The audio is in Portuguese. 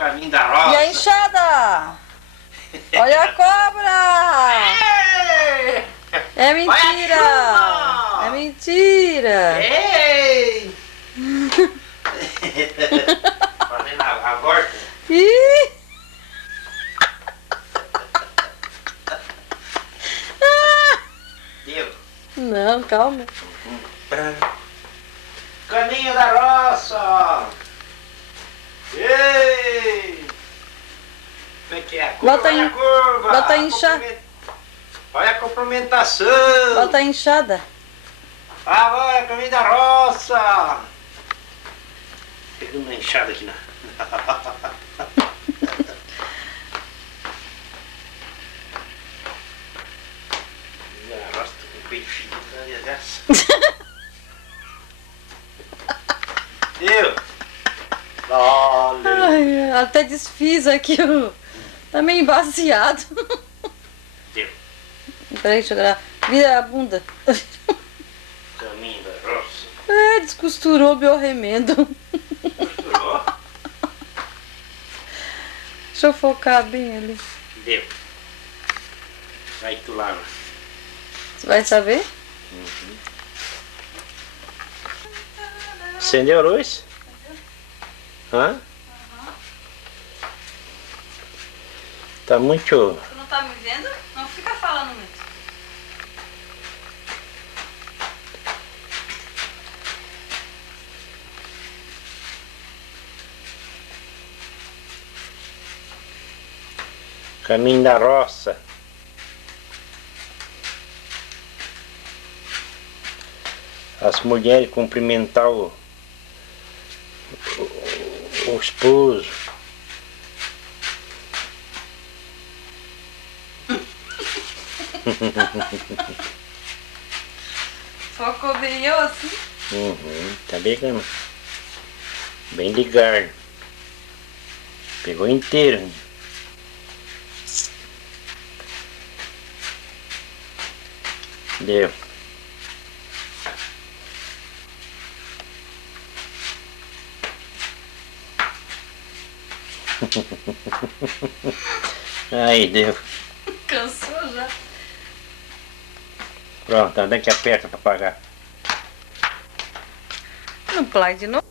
Caminho da roça. E a enxada? Olha a cobra! Ei! É mentira! Olha a chuva! É mentira! Ei! Fazendo a volta. Ih! Deu. Não, calma. Caminho da roça. Ei! Como é que é? A curva, Bota olha em- a curva. bota em chá. Olha a complementação. Bota a enxada. Agora, caminho da roça. Pegando uma enxada aqui na... Nossa, tô com o peito fino, né? Deu? Olha. Ai, até desfiz aqui o... Tá meio embaciado. Deu. Peraí, deixa eu gravar. Vira a bunda. Caminho da roça. É, descosturou meu remendo. Costurou? Deixa eu focar bem ali. Deu. Vai tu lá. Você vai saber? Acendeu a luz? Hã? Tá muito... Tu não tá me vendo? Não fica falando muito. Caminho da roça. As mulheres cumprimentar o esposo. Focou bem eu assim? Tá pegando. Bem ligar. Pegou inteiro. Deu. Aí, deu. Cansou já. Pronto, onde é que aperta pra pagar? Não play de novo.